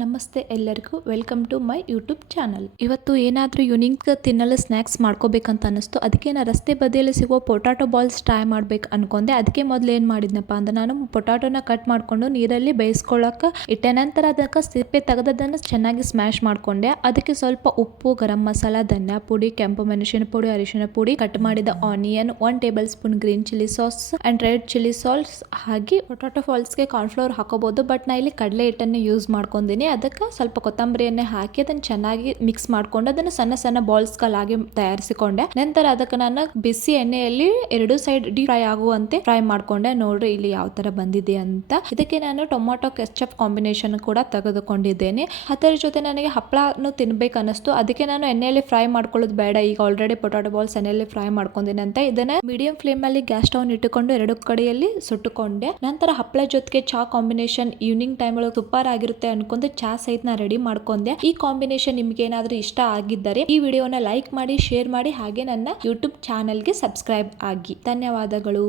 ನಮಸ್ತೆ ಎಲ್ಲರಿಗೂ welcome to my YouTube channel. ಇವತ್ತು ಏನಾದರೂ ಯುನಿಕ್ ತಿನ್ನಲು ಸ್ನ್ಯಾಕ್ಸ್ ಮಾಡ್ಕೋಬೇಕಂತ ಅನ್ನಿಸ್ತು. ಅದಕ್ಕೆ ನಾನು ರಸ್ತೆ ಬದಿಯಲ್ಲಿ ಸಿಗೋ ಪೊಟ್ಯಾಟೊ ಬಾಲ್ಸ್ ಟ್ರೈ ಮಾಡ್ಬೇಕು ಅನ್ಕೊಂಡೆ. ಅದಕ್ಕೆ ಮೊದಲು ಏನು ಮಾಡಿದ್ನಪ್ಪ ಅಂದ್ರೆ ನಾನು ಪೊಟ್ಯಾಟೊನ ಕಟ್ ಮಾಡಿಕೊಂಡು ನೀರಲ್ಲಿ ಬೇಯಿಸ್ಕೊಳ್ಳೋಕೆ ಇಟ್ಟೆ. ನಂತರ ಅದಕ್ಕೆ ಸಿಪ್ಪೆ ತೆಗೆದದನ್ನು ಚೆನ್ನಾಗಿ ಸ್ಮ್ಯಾಶ್ ಮಾಡಿಕೊಂಡೆ. ಅದಕ್ಕೆ ಸ್ವಲ್ಪ ಉಪ್ಪು, ಗರಂ ಮಸಾಲ, ಧನಿಯಾ ಪುಡಿ, ಕೆಂಪು ಮೆಣಸಿನ ಪುಡಿ, ಅರಿಶಿನ ಪುಡಿ, ಕಟ್ ಮಾಡಿದ onion, 1 tablespoon green chilli sauce and red chilli sauce ಹಾಕಿ ಪೊಟ್ಯಾಟೊ ಬಾಲ್ಸ್ಗೆ ಕಾರ್ನ್ಫ್ಲವರ್ ಹಾಕೋಬಹುದು. ಬಟ್ ನಾ ಇಲ್ಲಿ ಕಡಲೆ ಹಿಟ್ಟನ್ನು ಯೂಸ್ ಮಾಡ್ಕೊಂಡಿನಿ. ಅದಕ್ಕೆ ಸ್ವಲ್ಪ ಕೊತ್ತಂಬರಿಯನ್ನೇ ಹಾಕಿ ಅದನ್ನು ಚೆನ್ನಾಗಿ ಮಿಕ್ಸ್ ಮಾಡ್ಕೊಂಡು ಅದನ್ನು ಸಣ್ಣ ಸಣ್ಣ ಬಾಲ್ಸ್ಗಳಾಗಿ ತಯಾರಿಸಿಕೊಂಡೆ. ನಂತರ ಅದಕ್ಕೆ ನಾನು ಬಿಸಿ ಎಣ್ಣೆಯಲ್ಲಿ 2 ಸೈಡ್ ಡೀಪ್ ಫ್ರೈ ಆಗುವಂತೆ ಫ್ರೈ ಮಾಡ್ಕೊಂಡೆ. ನೋಡ್ರಿ ಇಲ್ಲಿ ಯಾವ ತರ ಬಂದಿದೆ ಅಂತ. ಇದಕ್ಕೆ ನಾನು ಟೊಮೊಟೊ ಕೆಚಪ್ ಕಾಂಬಿನೇಷನ್ ಕೂಡ ತೆಗೆದುಕೊಂಡಿದ್ದೇನೆ. ಅದರ ಜೊತೆ ನನಗೆ ಹಪ್ಪಳನು ತಿನ್ಬೇಕು ಅನ್ನಿಸ್ತು. ಅದಕ್ಕೆ ನಾನು ಎಣ್ಣೆಯಲ್ಲಿ ಫ್ರೈ ಮಾಡ್ಕೊಳ್ಳೋದು ಬೇಡ, ಈಗ ಆಲ್ರೆಡಿ ಪೊಟ್ಯಾಟೊ ಬಾಲ್ಸ್ ಎಣ್ಣೆಯಲ್ಲಿ ಫ್ರೈ ಮಾಡ್ಕೊಂಡಿನಿ ಅಂತ ಇದನ್ನ ಮೀಡಿಯಂ ಫ್ಲೇಮ್ ಅಲ್ಲಿ ಗ್ಯಾಸ್ ಸ್ಟವ್ ಇಟ್ಟುಕೊಂಡು 2 ಕಡೆಯಲ್ಲಿ ಸುಟ್ಟುಕೊಂಡೆ. ನಂತರ ಹಪ್ಪಳ ಜೊತೆಗೆ ಚಾ ಕಾಂಬಿನೇಷನ್ ಈವ್ನಿಂಗ್ ಟೈಮ್ ಒಳಗೆ ಸೂಪರ್ ಆಗಿರುತ್ತೆ ಅನ್ಕೊಂಡು ಚಾ ಸಹಿತ ನಾ ರೆಡಿ ಮಾಡ್ಕೊಂಡೆ. ಈ ಕಾಂಬಿನೇಷನ್ ನಿಮ್ಗೆ ಏನಾದ್ರೂ ಇಷ್ಟ ಆಗಿದ್ದರೆ ಈ ವಿಡಿಯೋನ ಲೈಕ್ ಮಾಡಿ, ಶೇರ್ ಮಾಡಿ, ಹಾಗೆ ನನ್ನ ಯೂಟ್ಯೂಬ್ ಚಾನಲ್ಗೆ ಸಬ್ಸ್ಕ್ರೈಬ್ ಆಗಿ. ಧನ್ಯವಾದಗಳು.